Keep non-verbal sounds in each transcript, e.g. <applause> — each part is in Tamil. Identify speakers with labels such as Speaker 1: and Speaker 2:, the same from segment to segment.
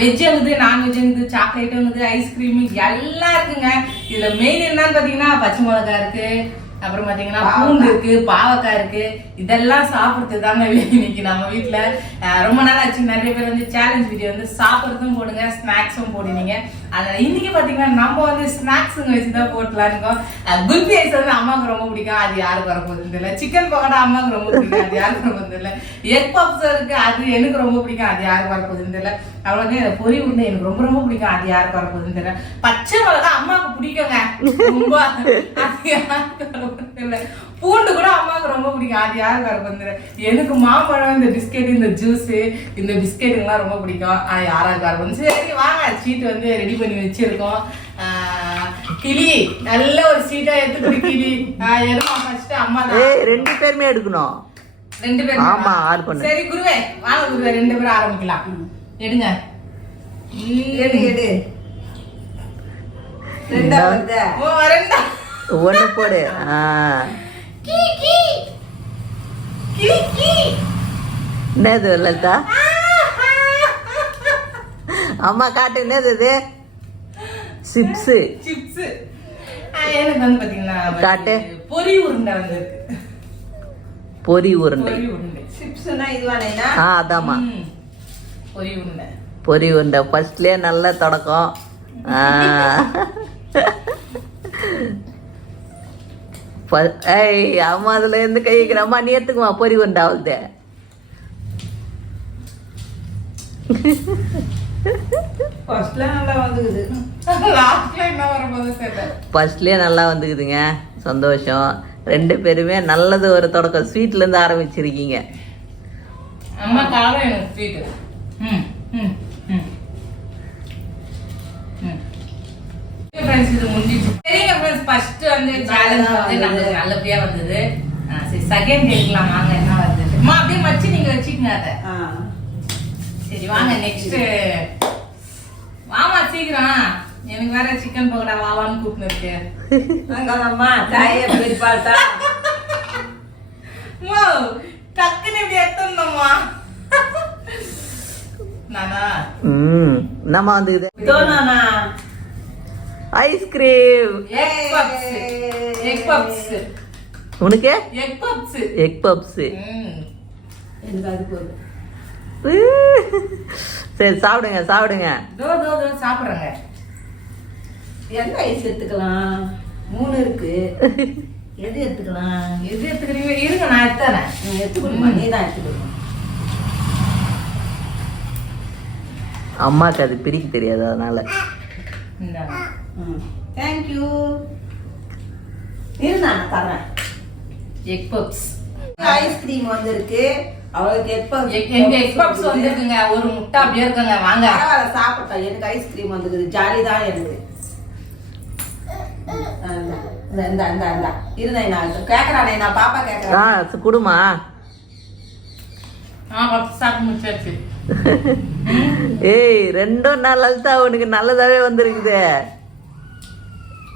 Speaker 1: வெஜ் இருக்குது நான்வெஜ் இருக்குது சாக்லேட் இருக்குது ஐஸ்கிரீம் எல்லாம் இருக்குங்க. இதுல மெயின் என்னன்னு பாத்தீங்கன்னா பச்சை மிளகாய் இருக்கு. அப்புறம் பாத்தீங்கன்னா பூண்டு இருக்கு பாவக்காய் இருக்கு. இதெல்லாம் சாப்பிடுறது தாங்க <laughs> இன்னைக்கு நம்ம அஹ் ரொம்ப நாள் ஆச்சு. நிறைய பேர் வந்து சேலஞ்ச் வீடியோ வந்து சாப்பிடுறதும் போடுங்க ஸ்நாக்ஸும் போடுவீங்க அதனால இன்னைக்கு பாத்தீங்கன்னா நம்ம வந்து ஸ்நாக்ஸுங்க வச்சு தான் போட்டலாம் இருக்கோம். குல்பி ஐஸ் வந்து அம்மாவுக்கு ரொம்ப பிடிக்கும். அது யாருக்கு வர போகுது தெரியல. சிக்கன் பக்கோடா அம்மாவுக்கு ரொம்ப பிடிக்கும். அது யாருக்கு வர போகுதுன்னு தெரியல. எக் பப்ஸ் இருக்கு. அது எனக்கு ரொம்ப பிடிக்கும். அது யாருக்கு வர போகுதுன்னு தெரியல அவ்வளவு பொறி உருண்டை எனக்கு ரொம்ப ரொம்ப பிடிக்கும். அது யாருக்கு வர போகுதுன்னு தெரியல. பச்சை மிளகா அம்மாவுக்கு பிடிக்குங்க. ரொம்ப. அது யாருக்கு வர போகுது பூண்டு கூட அம்மாவுக்கு ரொம்ப பிடிக்கும். அது வர போகுதுன்னு தெரியல எனக்கு மாம்பழம் இந்த பிஸ்கெட் இந்த ஜூஸ் இந்த பிஸ்கெட்டுங்கெல்லாம் ரொம்ப பிடிக்கும். ஆனா யாராருக்கு வர போகுது சரி வாங்க. சீட் வந்து ரெடி பண்ணி வச்சிருக்கோம். கிளி. நல்ல ஒரு சீட்டா எடுத்துக்கிட்டு கிளி. எதுமா ஃபர்ஸ்ட் அம்மா
Speaker 2: ரெண்டு பேருமே எடுக்கணும்.
Speaker 1: ரெண்டு பேரும்
Speaker 2: ஆமா, ஆறு பண்ணு.
Speaker 1: சரி குருவே. வாங்க குருவே. ரெண்டு பேரும் ஆரம்பிக்கலாம். எடுங்க.
Speaker 3: எடு எடு. ரெண்டா வருதா
Speaker 1: ஓ ரெண்டா
Speaker 2: ஒண்ணு போடு. ஆ. என்னது லலிதா? அம்மா காட்டு என்னது இது? சிப்ஸு.
Speaker 1: சிப்ஸ். எனக்கு வந்து பாத்தீங்கன்னா
Speaker 2: காட்டு.
Speaker 1: பொரி உருண்டை வந்து
Speaker 2: பொரி உருண்டை.
Speaker 3: சிப்ஸ்னா இதுவானேனா?
Speaker 2: ஆ அதாம்மா.
Speaker 1: பொரி உருண்டை.
Speaker 2: பொரி உருண்டை. ஃபர்ஸ்ட்லயே நல்ல தொடக்கம். ஆ. <laughs> ஏய் அம்மா அதுல இருந்து கை அம்மா நீ எடுத்துக்குமா
Speaker 1: வரும்போது தெரியல.
Speaker 2: ஃபர்ஸ்ட்லயே நல்லா வந்துக்குதுங்க. சந்தோஷம். ரெண்டு பேருமே நல்லது ஒரு தொடக்கம். ஸ்வீட்ல இருந்து ஆரம்பிச்சிருக்கீங்க.
Speaker 1: அம்மா காலம் எனக்கு ம் ம் ம். ஃப்ரெண்ட்ஸ் இது முடிஞ்சிச்சு. சரிங்க ஃப்ரெண்ட்ஸ் ஃபர்ஸ்ட் வந்து சேலஞ்ச் வந்து நமக்கு நல்லபடியா வந்தது. சரி செகண்ட் எடுக்கலாம் வாங்க என்ன வருது அம்மா அப்படியே மச்சி நீங்க வச்சுக்கங்க அதை. சரி வாங்க நெக்ஸ்ட் வாமா சீக்கிரம். எனக்கு வேற சிக்கன் பக்கோடா வாவான்னு கூப்பிட்டு இருக்கு.
Speaker 3: அங்கம்மா தாயே பிரிப்பாட்டா
Speaker 1: அம்மா, <laughs> டக்குன்னு இப்படி எடுத்துருந்தோம்மா <laughs> நானா?
Speaker 2: ம் என்னம்மா வந்துக்குது?
Speaker 3: தோணானா
Speaker 2: ice cream
Speaker 1: egg puffs egg puffs
Speaker 2: உனக்கு?
Speaker 1: எக் பப்ஸ்
Speaker 2: எக் பப்ஸ்
Speaker 3: எனக்கு அது போதும்.
Speaker 2: சரி சாப்பிடுங்க சாப்பிடுங்க.
Speaker 1: தோ தோ தோ சாப்பிடுறேங்க.
Speaker 3: எந்த ஐஸ் எடுத்துக்கலாம்? மூணு இருக்கு. எது எடுத்துக்கலாம்?
Speaker 1: எது எடுத்துக்கிறீங்க? இருங்க நான் எடுத்துறேன்.
Speaker 3: நீ எடுத்துக்கணுமா? நீ தான் எடுத்துக்கணும்.
Speaker 2: அம்மாக்கு அது பிரிக்க தெரியாது அதனால.
Speaker 3: தேங்க்யூ இரு நான் தரேன்
Speaker 1: எக் பப்ஸ்
Speaker 3: ஐஸ்கிரீம் வந்திருக்கு. அவளுக்கு எப்ப
Speaker 1: எங்க எக் பப்ஸ் வந்துருக்குங்க. ஒரு முட்டை அப்படியே இருக்குங்க. வாங்க.
Speaker 3: பரவாயில்ல சாப்பிட்டேன் எனக்கு ஐஸ்கிரீம் வந்துருக்குது. ஜாலி தான் எனக்கு. இந்தா, இந்த இந்த இந்த. இந்த. இருந்தே நான் கேட்கறானே நான் பாப்பா கேட்கறேன்
Speaker 2: குடுமா.
Speaker 1: பப்ஸ் <laughs>
Speaker 2: ஏய் ரெண்டும் நல்லதா உனக்கு நல்லதாவே வந்திருக்குது.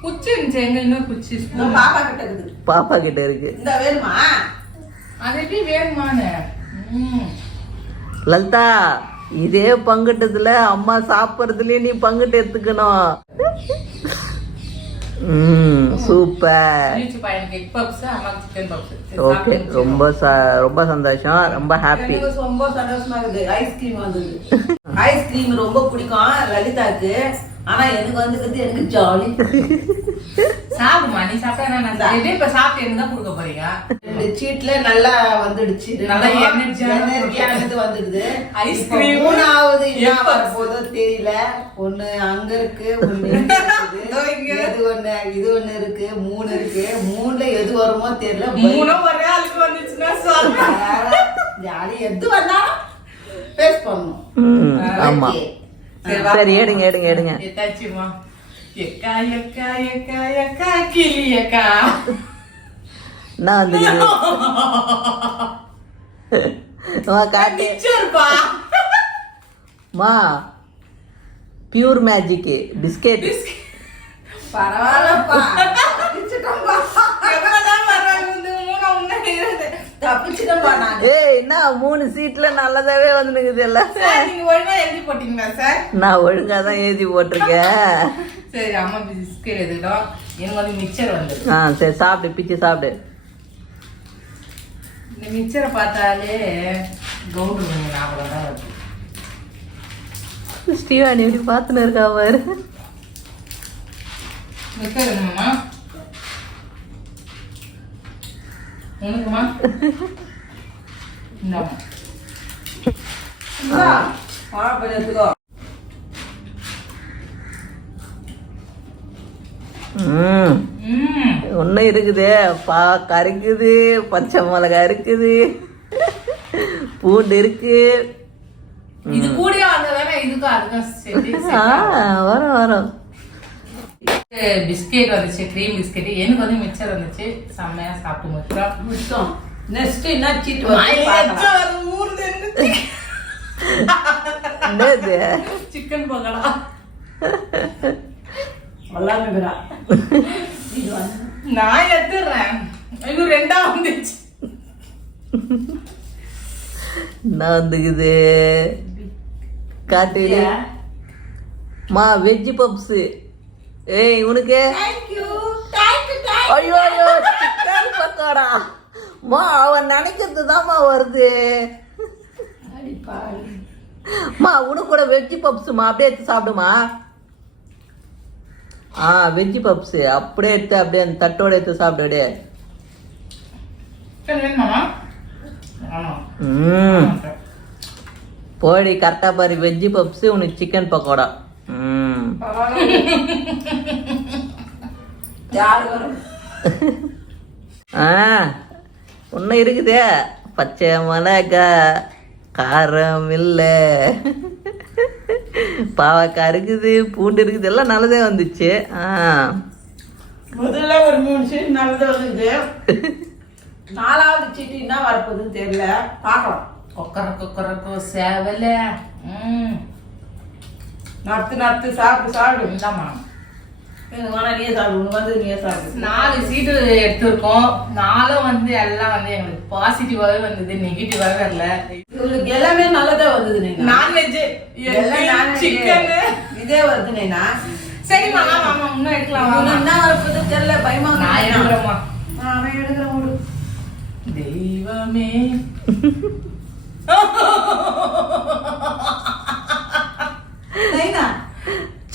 Speaker 1: குச்சி இருந்துச்சு. எங்க இன்னும் குச்சி?
Speaker 3: இந்த
Speaker 1: ஸ்பூன்
Speaker 3: பாப்பா கிட்ட இருக்குது.
Speaker 2: பாப்பா கிட்ட இருக்கு.
Speaker 3: இந்த வேணுமா?
Speaker 1: அது எப்படி வேணுமான்னு? ம்.
Speaker 2: லலிதா இதே பங்கிட்டதுல அம்மா சாப்பிட்றதுலயே நீ பங்கிட்டு எடுத்துக்கணும். ம் சூப்பர். ஓகே ரொம்ப ச- ரொம்ப சந்தோஷம் ரொம்ப ஹாப்பி
Speaker 3: ரொம்ப சந்தோஷமா இருக்குது. ஐஸ்கிரீம் வந்தது. ஐஸ்கிரீம் ரொம்ப பிடிக்கும். லலிதாக்கு ஆனா எனக்கு வந்துக்கிறது எனக்கு ஜாலி
Speaker 1: சாப்பிடுமா? நீ சாப்பிட்டா நான் இப்ப சாப்பிட்டு எனக்கு தான் கொடுக்க போறீங்க
Speaker 3: ரெண்டு சீட்ல நல்லா வந்துடுச்சு.
Speaker 1: நல்லா
Speaker 3: எனர்ஜியானது வந்துடுது.
Speaker 1: Cream.
Speaker 3: மூணாவது என்ன. வரப்போதோ தெரியல. ஒண்ணு அங்க இருக்கு.
Speaker 1: இதோ
Speaker 3: ஒண்ணு இது ஒண்ணு இருக்கு மூணு இருக்கு. மூணுல எது வருமோ தெரியல
Speaker 1: மூணும் ஒரே ஆளுக்கு வந்துச்சுன்னா
Speaker 3: ஜாலி எது வந்தாலும் ஃபேஸ் பண்ணணும்.
Speaker 2: ம் ஆமா.
Speaker 1: சரி,
Speaker 2: எடுங்க எடுங்க எடுங்க. காட்டு.
Speaker 1: மிச்சர்ப்பா.
Speaker 2: மா பியூர் மேஜிக் பிஸ்கெட்
Speaker 3: பரவாயில்லப்பா அடிச்சிட்டோம்பா.
Speaker 1: எப்பதான் வர்றாங்க இந்த மூணு முன்னாடி இருந்து
Speaker 3: தப்பிச்சுட்டேன்பா நான்
Speaker 2: ஏய் என்ன மூணு சீட்ல நல்லதாவே வந்துனுக்குது எல்லாம்
Speaker 1: நீங்க ஒழுங்கா எழுதி போட்டீங்களா சார்?
Speaker 2: நான் ஒழுங்கா தான் எழுதி போட்டிருக்கேன்.
Speaker 1: சரி அம்மா பிஸ்கெட் எடுத்துட்டோம் எனக்கு வந்து மிக்சர் வந்தது.
Speaker 2: ஆ சரி சாப்பிடு பிச்சு சாப்பிடு.
Speaker 1: இந்த மிக்சரை பார்த்தாலே கவுண்டர் கொஞ்சம் ஞாபகம் தான் வருது.
Speaker 2: ஸ்ரீவாணி இப்படி பார்த்துன்னு இருக்கா பாரு.
Speaker 1: மிக்சர் வேணுமா? உனக்குமா <laughs>
Speaker 3: இந்தா, வாழைப்பழம் எடுத்துக்கோ.
Speaker 2: ஒன்றும் இருக்குது. பா கருக்குது பச்சை மிளகா இருக்குது. பூண்டு இருக்கு.
Speaker 1: இது கூடயே வந்ததானே? இதுக்கும் அதுக்கும் சேர்த்து
Speaker 2: ஆ வரும் வரும்.
Speaker 1: பிஸ்கெட் வந்துச்சு க்ரீம் பிஸ்கெட். எனக்கு வந்து மிக்சர் வந்துச்சு. செம்மையா சாப்பிட்டு முடிச்சோம்
Speaker 3: முடிச்சோம் நெக்ஸ்ட் என்ன பார்க்கலாம்.
Speaker 2: என்னது?
Speaker 1: சிக்கன் பக்கடா
Speaker 3: எல்லாமே விரா. இது வந்து
Speaker 1: நான் எடுத்துடுறேன் இது ரெண்டா வந்துச்சு.
Speaker 2: என்ன வந்துக்குது? காட்டு மா வெஜ் பப்ஸ் ஏய் உனக்கு. ஐயோ ஐயோ சிக்கன் பக்கோடா. மா அவன் நினைக்கிறது தான்மா வருது. மா உனக்கு கூட வெஜ் பப்ஸ்மா அப்படியே எடுத்து சாப்பிடுமா? ஆ வெஜ் பப்ஸ் அப்படியே எடுத்து அப்படியே அந்த தட்டோட எடுத்து சாப்பிடு அப்படியே. போடி கரெக்டா பாரு. வெஜ் பப்ஸ் உனக்கு சிக்கன் பக்கோடா. ம்? ஆ ஒன்றும் இருக்குதே. பச்சை மிளகா காரம் இல்லை. பாவக்காய் இருக்குது பூண்டு இருக்குது எல்லாம் நல்லதே வந்துச்சு. ஆ.
Speaker 3: முதல்ல ஒரு மூணு சீட் நல்லது வந்துது நாலாவது சீட்டு என்ன வரப்போகுதுன்னு தெரியல. பார்க்கலாம்.
Speaker 1: கொக்கர கொக்கரக்கோ சேவல. ம்.
Speaker 3: நத்து நத்து சாப்பிடு சாப்பிடு நீயே சாப்பிடு
Speaker 1: நாலு சீட்டு எடுத்திருக்கோம். நாலும் வந்து எல்லாம் வந்து எங்களுக்கு பாசிட்டிவாவே வந்தது நெகட்டிவாவே வரல.
Speaker 3: இவளுக்கு எல்லாமே நல்லதா வந்தது நீங்க
Speaker 1: நான்வெஜ். சிக்கன்
Speaker 3: இதே வருது நீனா?
Speaker 1: சரி மாமா மாமா இன்னும் எடுக்கலாம்.
Speaker 3: என்ன வரப்போகுது தெரியல பயமா.
Speaker 1: நான் எடுக்கிறேம்மா.
Speaker 3: அவன் எடுக்கிறேன்
Speaker 1: தெய்வமே. <laughs>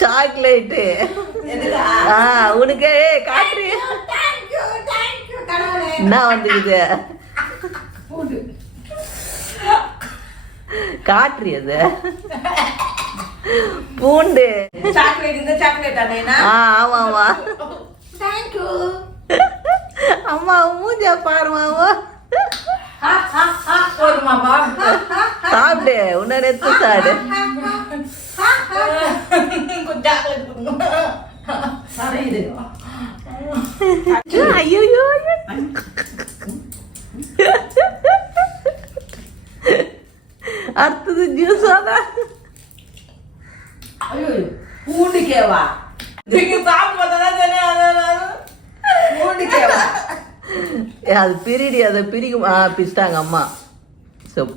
Speaker 2: சாக்லேட்டு.
Speaker 3: எதுக்கா?
Speaker 2: ஆ உனக்கு
Speaker 3: கடவுளே.
Speaker 2: என்ன வந்துக்குது?
Speaker 3: போடு
Speaker 2: காட்டுறி அது. பூண்டு.
Speaker 3: சாக்லேட் இந்த சாக்லேட்டா நைனா?
Speaker 2: ஆ ஆமா ஆமா.
Speaker 3: தேங்க்யூ
Speaker 2: அம்மா மூஞ்சா பாருமாவோ சாப்பிடு உன்ன எடுத்து சாடு. <laughs> ஐயோ. அடுத்தது ஜூஸ்
Speaker 3: பூண்டு கேவா.
Speaker 1: நீங்க அது-
Speaker 2: பிரிடி அதை பிரிக்கும். ஆ பிரிச்சிட்டாங்க அம்மா. சோ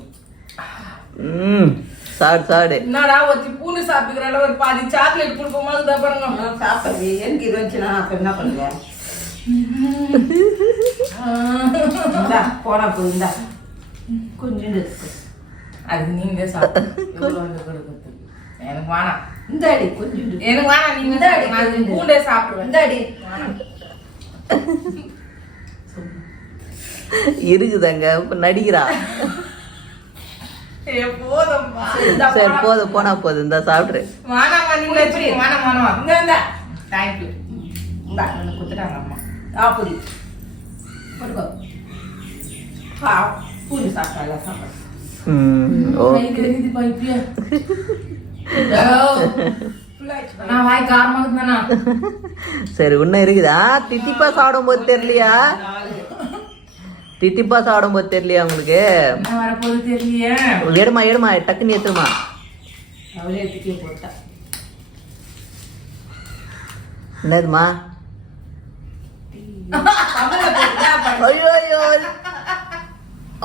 Speaker 2: ம். சாடு சாடு.
Speaker 1: என்னடா ஒருத்தி பூண்டு சாப்பிட்டுக்கிறாள் ஒரு பாதி சாக்லேட் கொடுப்போமா அதை பாருங்க.
Speaker 3: நான் சாப்பிட்றது எனக்கு இது வந்துச்சுன்னா அப்ப என்ன பண்ணுவேன் போனா போய் இந்தா. கொஞ்சம் இருக்கு.
Speaker 1: அது நீங்க கொடுக்குறது? எனக்கு வேணாம்.
Speaker 3: இந்த அடி கொஞ்சம்
Speaker 1: எனக்கு வேணாம் நீங்க
Speaker 3: இந்த அடி
Speaker 1: நான் பூண்டே சாப்பிடுவேன்.
Speaker 3: இந்த அடி.
Speaker 2: இருக்குதாங்க இப்ப.
Speaker 3: இந்தா
Speaker 2: சரி போதும் போனா போதும். இந்த சாப்பிட்ரு
Speaker 1: இருக்குதானா?
Speaker 2: சரி இன்னும் இருக்குதா. தித்திப்பா சாப்பிடும்போது தெரியலையா?
Speaker 3: நாலு.
Speaker 2: தித்திப்பா சாப்பிடும்போது தெரியலையா உங்களுக்கு?
Speaker 1: வரப்போகுது தெரியலையே.
Speaker 2: எடுமா எடுமா டக்குன்னு ஏத்துமா
Speaker 3: அவளே எடுத்துக்கே போட்டா.
Speaker 2: என்னதுமா. ஐயோ ஐயோ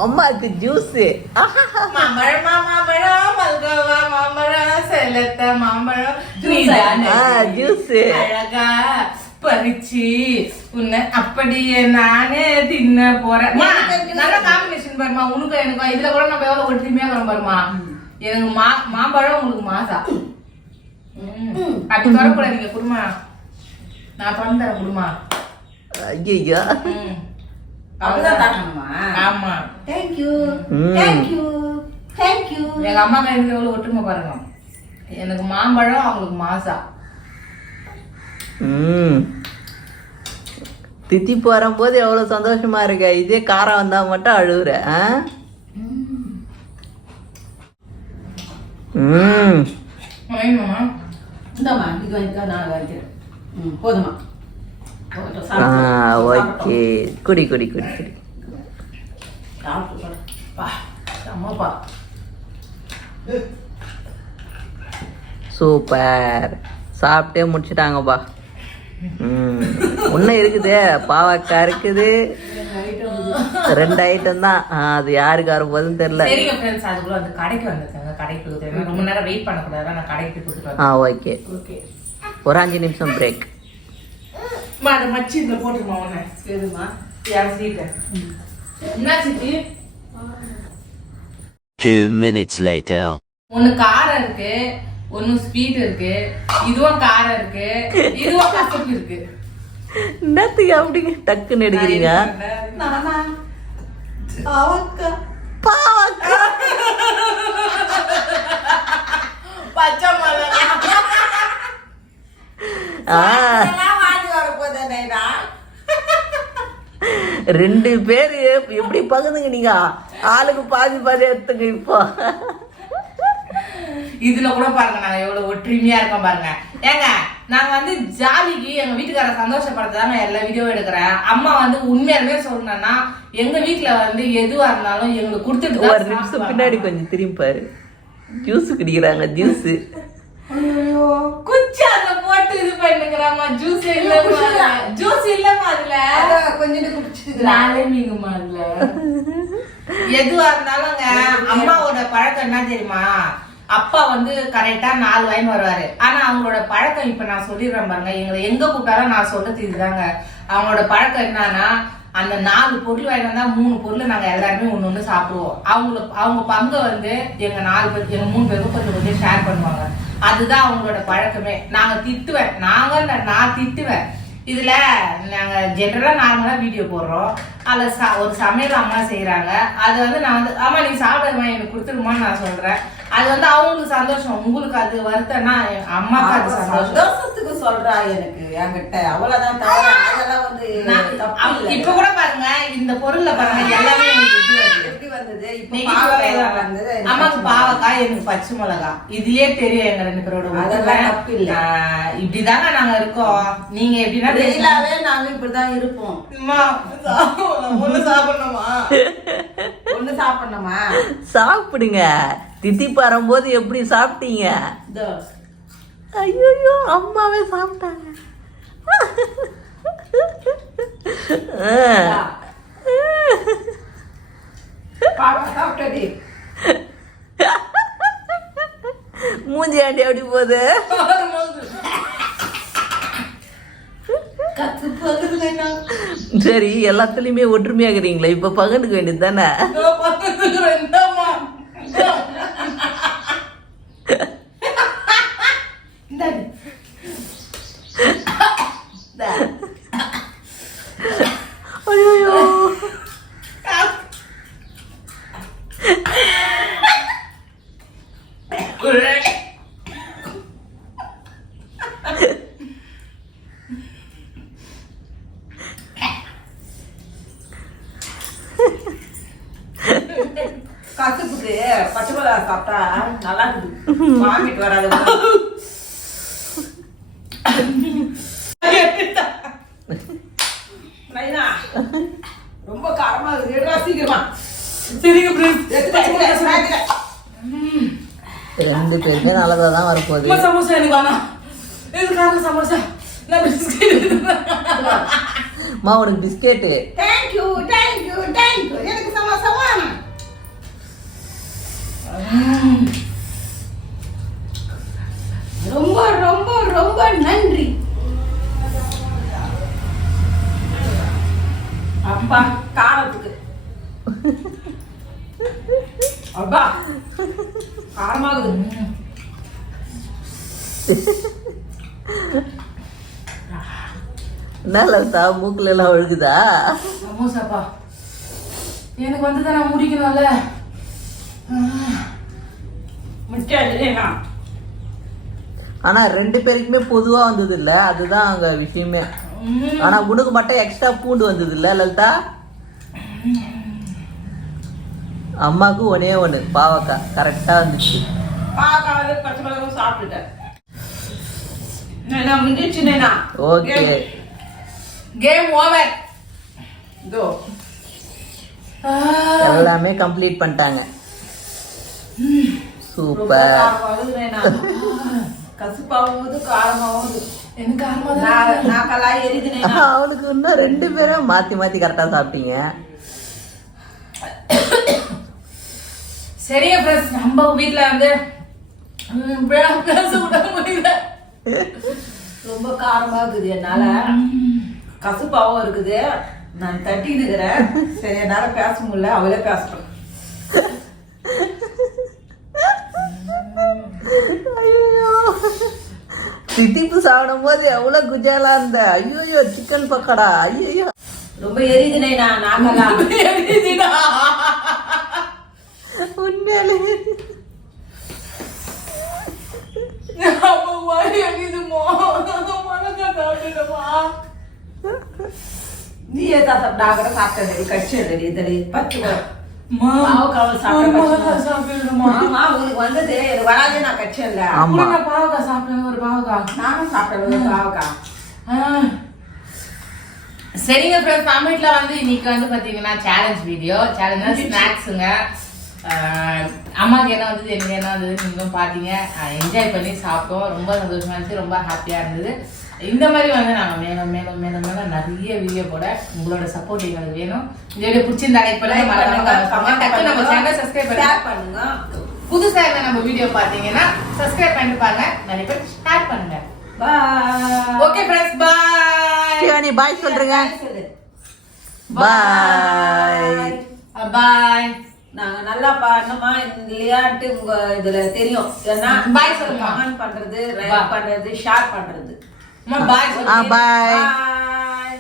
Speaker 2: அம்மாக்கு ஜூஸ்.
Speaker 1: மாம்பழம்
Speaker 2: ஜூஸ்.
Speaker 1: அழகா. பறிச்சு உன்னை அப்படியே நானே தின்ன போறேன் நல்ல காம்பினேஷன் பாருமா உனக்கு எனக்கு இதுல கூட நம்ம எவ்வளவு ஒற்றுமையா வரும் பாருமா எனக்கு மா மாம்பழம் உங்களுக்கு மாசா ம். அப்படி தரக்கூடாதீங்க குடுமா நான் திறந்து தரேன் குடுமா
Speaker 2: ஐயோ
Speaker 1: ஆமா
Speaker 3: தேங்க்யூ. தேங்க்யூ தேங்க்யூ
Speaker 1: எங்க அம்மா எனக்கு எவ்வளவு ஒற்றுமை பாருங்க எனக்கு மாம்பழம் அவங்களுக்கு மாசா
Speaker 2: ம். தித்தி போகும்போது எவ்வளோ சந்தோஷமா இருக்க? இதே காரம் வந்தா மட்டும் அழுகுற ஆ? ம். ஓகே. குடி குடி குடி குடி. சூப்பர். சாப்பிட்டே முடிச்சிட்டாங்கப்பா. ம். இன்னும் இருக்குதே. பாவக்காய் இருக்குது. ரெண்டு ஐட்டம் தான். அது யாருக்கு வரும்போதுன்னு தெரியல.
Speaker 1: சரிங்க ஃப்ரெண்ட்ஸ் அதுக்குள்ள அந்த கடைக்கு வந்திருக்காங்க கடைக்கு கொடுத்துருங்க. ரொம்ப நேரம் வெயிட் பண்ணக்கூடாது. நான் கடைக்கு கொடுத்துட்டு
Speaker 2: ஆ ஓகே
Speaker 1: ஓகே
Speaker 2: ஒரு அஞ்சு நிமிஷம் பிரேக்
Speaker 4: Two minutes later.
Speaker 1: ஒண்ணு காரம் இருக்கு. ஒண்ணு ஸ்வீட் இருக்கு இதுவும் காரம் இருக்கு இதுவும் கசப்பு இருக்கு.
Speaker 2: என்னத்துக்கு அப்படிங்க டக்குன்னு எடுக்கிறீங்க? ரெண்டு பேரு எப்படி பகுதுங்க நீங்க? ஆளுக்கு பாதி பாதி எடுத்துங்க இப்போ.
Speaker 1: இதுல கூட பாருங்க நாங்க எவ்வளவு ஒற்றுமையா இருக்கோம் பாருங்க. ஏங்க நாங்க வந்து ஜாலிக்கு எங்க வீட்டுக்கார சந்தோஷப்படுறதாங்க எல்லா வீடியோ எடுக்கிறேன். அம்மா வந்து உண்மையாலுமே சொல்லணும்னா எங்க வீட்ல வந்து எதுவா இருந்தாலும் எங்களுக்கு கொடுத்துட்டு
Speaker 2: ஒரு நிமிஷம். பின்னாடி கொஞ்சம் திரும்பி பாரு. ஜூஸ் குடிக்கிறாங்க ஜூஸ்
Speaker 1: குச்சி அதுல போட்டு இது பண்ணுங்கிறாமா ஜூஸ் இல்லமா ஜூஸ் இல்லமா அதுல
Speaker 3: கொஞ்சம் குடிச்சிட்டு
Speaker 1: நாளே மீங்குமா அதுல. எதுவா இருந்தாலும்ங்க <laughs> அம்மாவோட பழக்கம் என்ன தெரியுமா? அப்பா வந்து கரெக்டா நாலு வாங்கி வருவாரு. ஆனா அவங்களோட பழக்கம் இப்ப நான் சொல்லிடுறேன் பாருங்க. எங்களை எங்க கூப்பிட்டாலும் நான் சொல்றது இதுதாங்க. அவங்களோட பழக்கம் என்னன்னா அந்த நாலு பொருள் வாங்கி வந்தா மூணு பொருள் நாங்க எல்லாருமே ஒண்ணு ஒண்ணு சாப்பிடுவோம். அவங்களுக்கு அவங்க பங்கை வந்து எங்க நாலு பேர் எங்க மூணு பேருக்கும் கொஞ்சம் கொஞ்சம் ஷேர் பண்ணுவாங்க. அதுதான் அவங்களோட பழக்கமே. நாங்க திட்டுவேன். நாங்க நான் திட்டுவேன். இதுல நாங்க ஜென்ரலா நார்மலா வீடியோ போடுறோம். அதுல ச- ஒரு சமையல் அம்மா செய்யறாங்க அது வந்து நான் வந்து ஆமா நீ சாப்பிடுமா எனக்கு கொடுத்துருமான்னு நான் சொல்றேன். அது வந்து அவங்களுக்கு சந்தோஷம். உங்களுக்கு அது வருத்தம்னா அம்மாக்கு அது
Speaker 3: சந்தோஷத்துக்கு சொல்றா எனக்கு என்கிட்ட. அவ்வளவுதான் தவிர அதெல்லாம் வந்து.
Speaker 1: இப்ப கூட பாருங்க இந்த பொருள்ல பாருங்க எல்லாமே எப்படி
Speaker 3: வந்தது? இப்ப வந்தது.
Speaker 1: அம்மாக்கு பாவக்காய் எனக்கு பச்சை மிளகா. இதுலயே தெரியும் எங்க ரெண்டு பேரோட
Speaker 3: அதெல்லாம். தப்பு இல்ல.
Speaker 1: இப்படிதாங்க நாங்க இருக்கோம். நீங்க எப்படின்னா.
Speaker 3: ரெகுலாவே நாங்க இப்படிதான் இருப்போம்.
Speaker 1: ஒண்ணு சாப்பிடணுமா?
Speaker 3: ஒண்ணு சாப்பிடணுமா?
Speaker 2: சாப்பிடுங்க. தித்தி வரும்போது எப்படி சாப்பிட்டீங்க? ஐயோ அம்மாவே சாப்பிட்டாங்க. மூஞ்சி ஆண்டி எப்படி போகுது? சரி எல்லாத்துலயுமே ஒற்றுமையாகிறீங்களா இப்ப பகிர்ந்துக்க வேண்டியது தானே
Speaker 1: இதோ பக்கத்துக்கு ரெண்டாம்மா. இந்தாடி. இந்தா.
Speaker 2: ஐயோ
Speaker 3: கத்துப்புக்கு பச்சை மிளகா சாப்பிட்டா நல்லா இருக்குது. வாங்கிட்டு வராது. ரொம்ப காரமா இருக்குது. எடுறா சீக்கிரமா.
Speaker 1: சரிங்க.
Speaker 2: ரெண்டு பேருமே நல்லதா தான் வரப்போகுது.
Speaker 1: சமோசா எனக்கு வேணாம். எதுக்காக சமோசா? நான்
Speaker 2: உனக்கு பிஸ்கெட்டு.
Speaker 3: Thank you, thank ரொம்ப ரொம்ப ரொம்ப நன்றி. அப்பா காரத்துக்கு. அப்பா காரமாகுது.
Speaker 2: என்ன லலிதா மூக்குல எல்லாம் ஒழுகுதா
Speaker 1: சமோசாப்பா. எனக்கு வந்து தான் நான் முடிக்கணும்ல.
Speaker 2: ஆனா ரெண்டு பேருக்குமே பொதுவா வந்தது இல்ல அதுதான் அங்க விஷயமே. ஆனா உனக்கு மட்டும் எக்ஸ்ட்ரா பூண்டு வந்தது இல்ல லலிதா? அம்மாவுக்கு ஒன்னே ஒண்ணு பாவக்காய். கரெக்டா வந்துச்சு.
Speaker 3: பாக்காத பச்சை மிளகாய் சாப்பிட்டுட்டேன். நான் முடிஞ்சிச்சு நேனா
Speaker 2: ஓகே
Speaker 1: கேம் ஓவர்
Speaker 3: இதோ.
Speaker 2: எல்லாமே கம்ப்ளீட் பண்ணிட்டாங்க. சூப்பர். <laughs> அவனுக்கு இன்னும் ரெண்டு பேரும் மாத்தி மாத்தி கரெக்டா சாப்பிட்டீங்க.
Speaker 1: சரியா ஃப்ரெண்ட்ஸ் நம்ம வீட்ல வந்து
Speaker 3: ரொம்ப காரமாகுது என்னால. கசுப்பாவும் இருக்குது. நான் தட்டின்னு இருக்கிறேன். சரி என்னால பேச முடியல. அவளே பேசுறேன்
Speaker 2: தித்திப்பு சாப்பிடும் போது எவ்வளவு குஜாலா இருந்த? ஐயோ சிக்கன் பக்கடா. ஐயோ
Speaker 3: ரொம்ப எரியுது நேனா நாக்கெல்லாம்.
Speaker 1: எரியுதுடா.
Speaker 2: உண்மையாலே?
Speaker 3: நீ ஏதா சாப்பிட்டா கூட சாப்பிட்டேன். கட்சி பத்து பாவக்காவை
Speaker 1: ஒரு
Speaker 3: உங்களுக்கு வந்தது. வராது நான் கட்சி இல்ல
Speaker 1: நான் பாவக்காய் சாப்பிட்டேன், ஒரு பாவக்காய்.
Speaker 3: நானும் சாப்பிட்டேன் பாவக்கா
Speaker 1: ஆ. சரிங்க ஃப்ரெண்ட்ஸ் வீட்ல வந்து இன்னைக்கு வந்து பாத்தீங்கன்னா சேலஞ்ச் வீடியோ சேலஞ்ச் ஸ்நாக்ஸுங்க அம்மாக்கு என்ன வந்தது எனக்கு என்ன வந்தது நீங்களும் பார்த்தீங்க என்ஜாய் பண்ணி சாப்பிட்டோம். ரொம்ப சந்தோஷமா இருந்துச்சு ரொம்ப ஹாப்பியா இருந்தது. இந்த மாதிரி வந்து நாங்கள் மேலும் மேலும் மேலும் மேலும் நிறைய வீடியோ போட உங்களோட சப்போர்ட் எங்களுக்கு வேணும். இந்த வீடியோ பிடிச்சிருந்தா பண்ணுங்க. டக்குனு நம்ம சேனல் சப்ஸ்கிரைப் பண்ணுங்க.
Speaker 3: ஷேர் பண்ணுங்க.
Speaker 1: புதுசா இருந்த நம்ம வீடியோ பார்த்தீங்கன்னா சப்ஸ்கிரைப் பண்ணிட்டு பாருங்க. நிறைய பேர் ஸ்டார்ட் பண்ணுங்க.
Speaker 3: Bye
Speaker 1: okay friends bye
Speaker 2: Shivani bye சொல்றீங்க
Speaker 3: சொல்லு
Speaker 2: பாய்
Speaker 1: பாய்
Speaker 3: நாங்க நல்லா பண்ணோமா இல்லையான்ட்டு உங்க இதுல தெரியும். ஏன்னா
Speaker 1: Bye சொல்லுமா.
Speaker 3: கமெண்ட் பண்றது. லைக் பண்றது ஷேர் பண்றது.
Speaker 2: Bye. Bye.
Speaker 3: Bye.